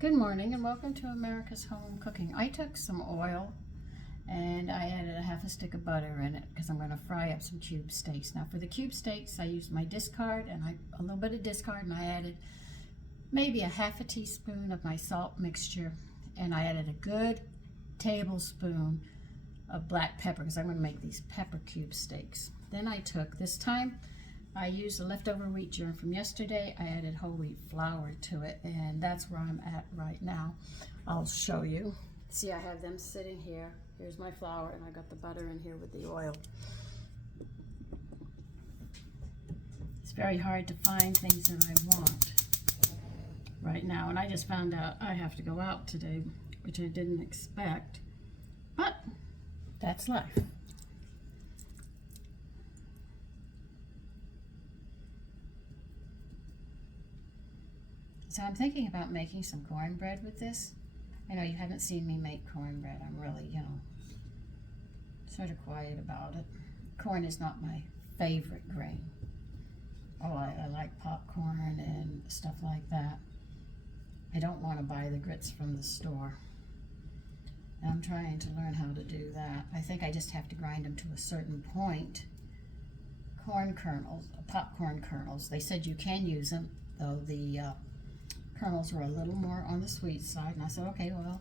Good morning and welcome to America's Home Cooking. I took some oil and I added a half a stick of butter in it because I'm going to fry up some cube steaks. Now for the cube steaks I used my discard and a little bit of discard, and I added maybe a half a teaspoon of my salt mixture, and I added a good tablespoon of black pepper because I'm going to make these pepper cube steaks. Then I took, this time I used the leftover wheat germ from yesterday. I added whole wheat flour to it, and that's where I'm at right now. I'll show you. See, I have them sitting here. Here's my flour, and I got the butter in here with the oil. It's very hard to find things that I want right now, and I just found out I have to go out today, which I didn't expect, but that's life. So I'm thinking about making some cornbread with this. I know you haven't seen me make cornbread. I'm really, sort of quiet about it. Corn is not my favorite grain. Oh, I like popcorn and stuff like that. I don't want to buy the grits from the store. And I'm trying to learn how to do that. I think I just have to grind them to a certain point. Corn kernels, popcorn kernels, they said you can use them, though the kernels were a little more on the sweet side, and I said, okay, well,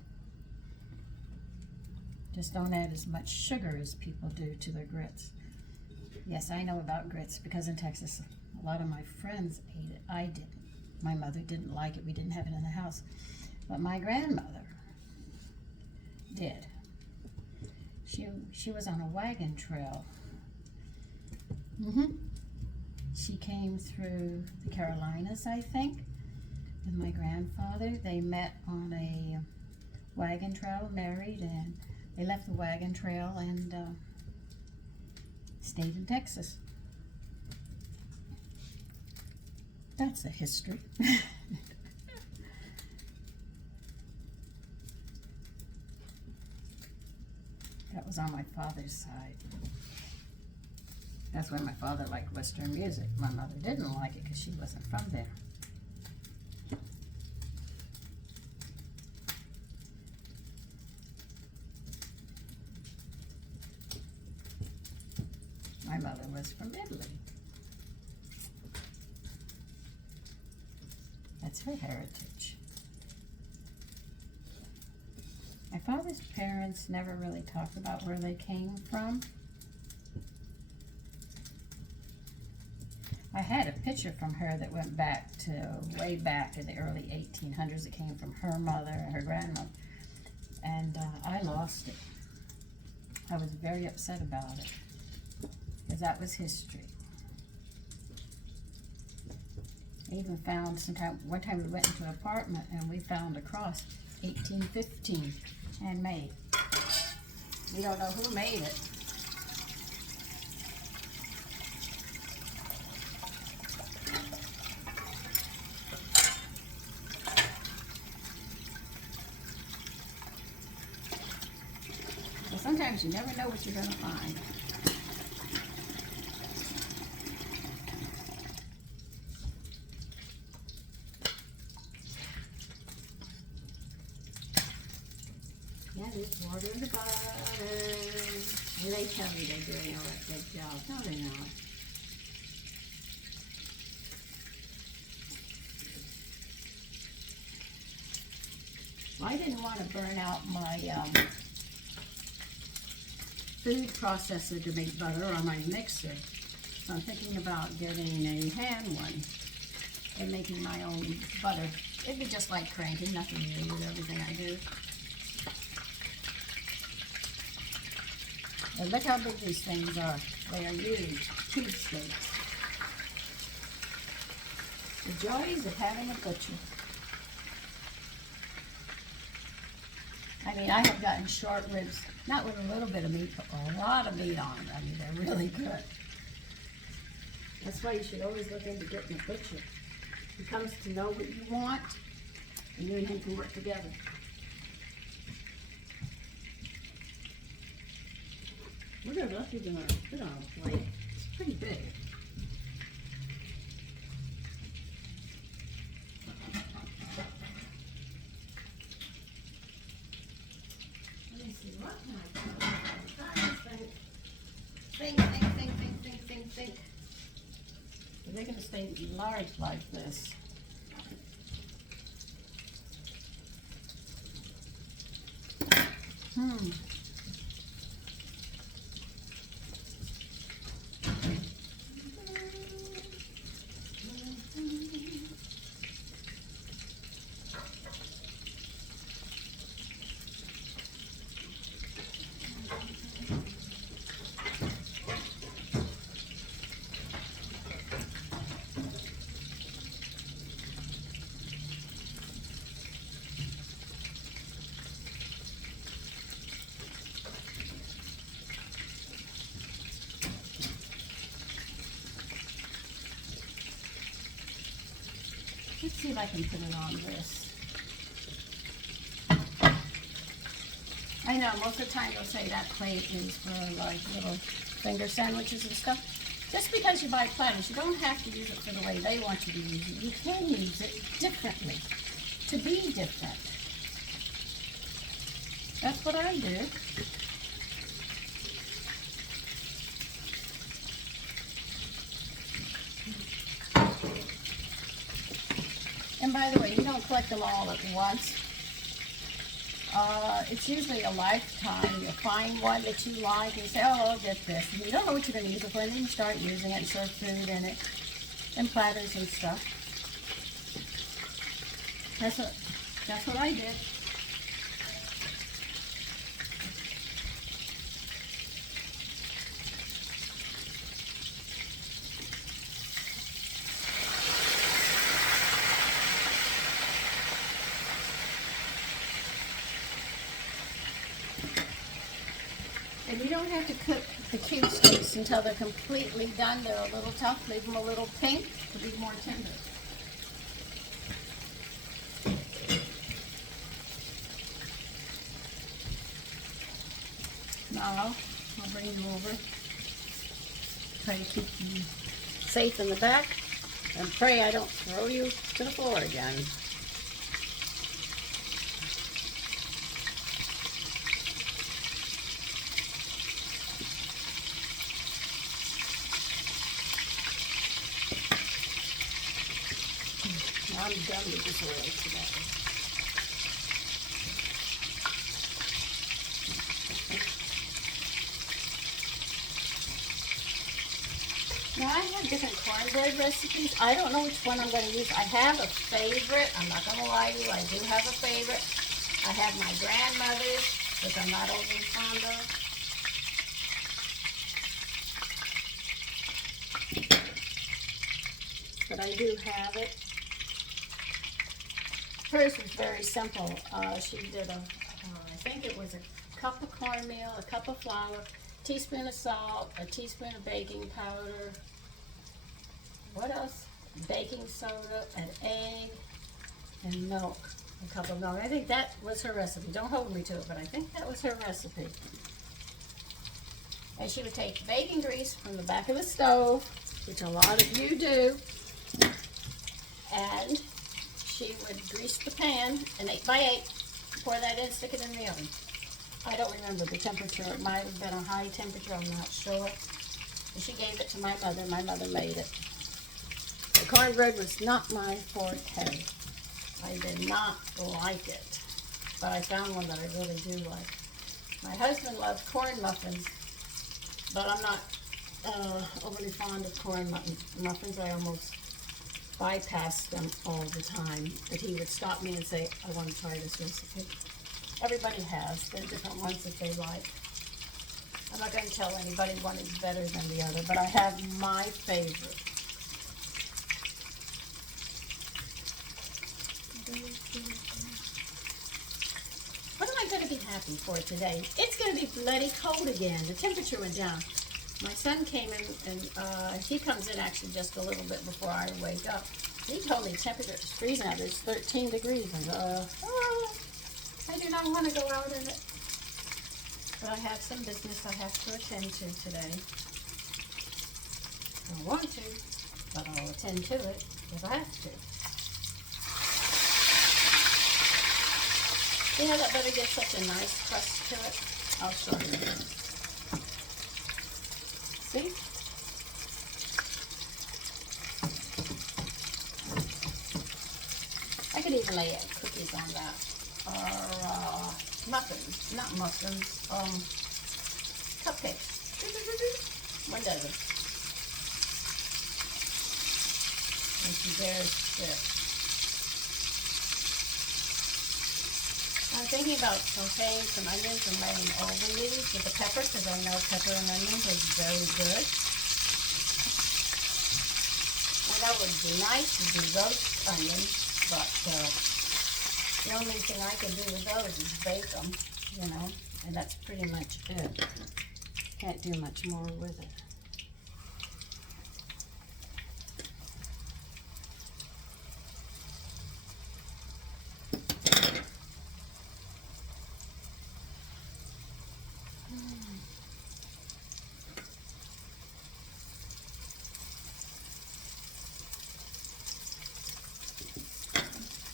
just don't add as much sugar as people do to their grits. Yes, I know about grits because in Texas, a lot of my friends ate it. I didn't. My mother didn't like it. We didn't have it in the house. But my grandmother did. She was on a wagon trail. She came through the Carolinas, I think, with my grandfather. They met on a wagon trail, married, and they left the wagon trail and stayed in Texas. That's the history. That was on my father's side. That's why my father liked Western music. My mother didn't like it because she wasn't from there. My mother was from Italy. That's her heritage. My father's parents never really talked about where they came from. I had a picture from her that went back to way back in the early 1800s. It came from her mother and her grandmother, and I lost it. I was very upset about it because that was history. I even found one time we went into an apartment and we found a cross, 1815, handmade. We don't know who made it. But sometimes you never know what you're going to find. Yeah, there's water in the butter. And they tell me they're doing a good job. No, they're not. Well, I didn't want to burn out my food processor to make butter on my mixer. So I'm thinking about getting a hand one and making my own butter. It'd be just like cranking, nothing new with everything I do. And look how big these things are. They are huge, cube steaks. The joys of having a butcher. I mean, I have gotten short ribs, not with a little bit of meat, but a lot of meat on them. I mean, they're really good. That's why you should always look into getting a butcher. He comes to know what you want, and you and him can work together. Look at us, we're gonna put on a plate. It's pretty big. Think. They're going to stay large like this. Let's see if I can put it on this. I know most of the time they'll say that plate is for like little finger sandwiches and stuff. Just because you buy platters, you don't have to use it for the way they want you to use it. You can use it differently, to be different. That's what I do. And by the way, you don't collect them all at once. It's usually a lifetime. You find one that you like and you say, oh, I'll get this. And you don't know what you're going to use it for, and then you start using it and serve food in it, and platters and stuff. That's what I did. And you don't have to cook the cube steaks until they're completely done. They're a little tough. Leave them a little pink to be more tender. Now, I'll bring them over. Try to keep you safe in the back. And pray I don't throw you to the floor again. I'm done with this oil today. Now I have different cornbread recipes. I don't know which one I'm going to use. I have a favorite. I'm not going to lie to you. I do have a favorite. I have my grandmother's, which I'm not overly fond of. But I do have it. Hers was very simple. She did I think it was a cup of cornmeal, a cup of flour, a teaspoon of salt, a teaspoon of baking powder. What else? Baking soda, an egg, and milk. A cup of milk. I think that was her recipe. Don't hold me to it, but I think that was her recipe. And she would take baking grease from the back of the stove, which a lot of you do, and she would grease the pan, an 8x8, pour that in, stick it in the oven. I don't remember the temperature. It might have been a high temperature, I'm not sure. And she gave it to my mother. My mother made it. The cornbread was not my forte. I did not like it, but I found one that I really do like. My husband loves corn muffins, but I'm not overly fond of corn muffins. I almost bypass them all the time, but he would stop me and say, I want to try this recipe. Everybody has. There are different ones that they like. I'm not going to tell anybody one is better than the other, but I have my favorite. What am I going to be happy for today? It's going to be bloody cold again. The temperature went down. My son came in, and he comes in actually just a little bit before I wake up. He told me the temperature is freezing out. It's 13 degrees. And I do not want to go out in it. But I have some business I have to attend to today. I don't want to, but I'll attend to it if I have to. See how that butter gets such a nice crust to it? I'll show you. See? I could even lay cookies on that. Or muffins. Not muffins. Cupcakes. 1 dozen. And she bears this. I'm thinking about sauteing some onions and laying over these with the pepper, because I know pepper and onions is very good. And that would be nice to do roast onions, but the only thing I can do with those is bake them, you know, and that's pretty much it. Can't do much more with it.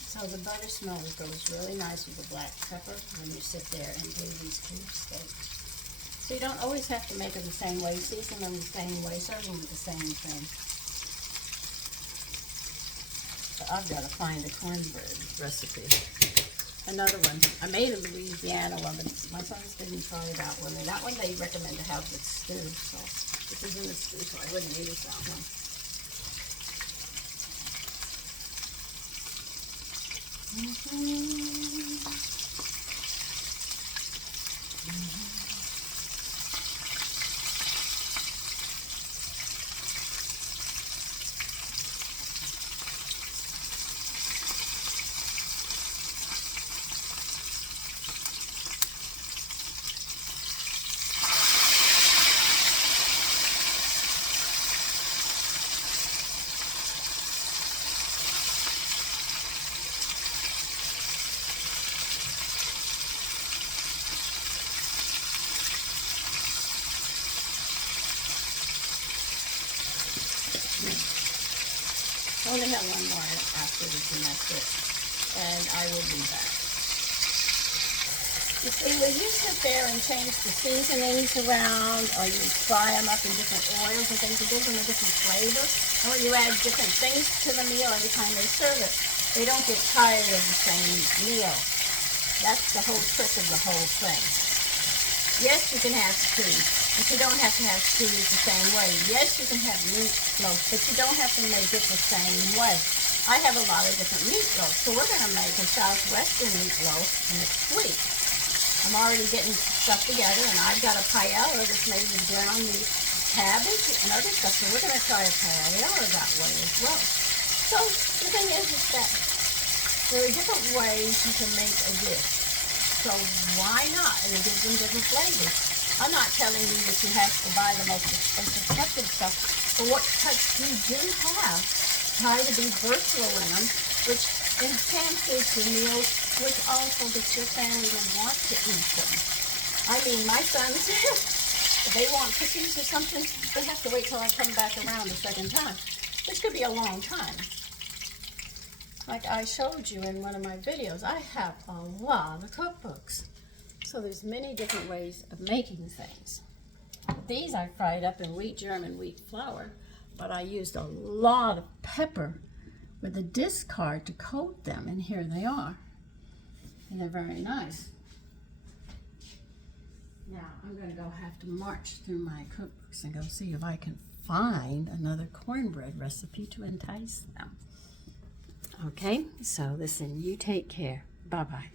So the butter smell goes really nice with the black pepper when you sit there and do these cube steaks. So you don't always have to make them the same way, season them the same way, serve them with the same thing. So I've got to find a cornbread recipe. Another one. I made a Louisiana one, but my sons didn't try it out with me. That one they recommend to have with stew, so this is in the stew, so I wouldn't use that one. I only have one more after this, and that's it. And I will be back. You see, when you sit there and change the seasonings around, or you fry them up in different oils and things, it gives them a different flavor. And when you add different things to the meal every time they serve it, they don't get tired of the same meal. That's the whole trick of the whole thing. Yes, you can have stew, but you don't have to have stew the same way. Yes, you can have meatloaf, but you don't have to make it the same way. I have a lot of different meatloafs, so we're going to make a southwestern meatloaf next week. I'm already getting stuff together, and I've got a paella that's made with ground meat, cabbage, and other stuff, so we're going to try a paella that way as well. So the thing is that there are different ways you can make a dish. So why not? And it gives them different flavors. I'm not telling you that you have to buy the most expensive custom stuff, but what cuts you do have, try to be versatile in them, which enhances your meals, which also gets your family to want to eat them. I mean, my sons, if they want cookies or something, they have to wait till I come back around a second time, which could be a long time. Like I showed you in one of my videos, I have a lot of cookbooks. So there's many different ways of making things. These I fried up in German wheat flour, but I used a lot of pepper with a discard to coat them, and here they are. And they're very nice. Now I'm going to have to march through my cookbooks and go see if I can find another cornbread recipe to entice them. Okay, so listen, you take care. Bye-bye.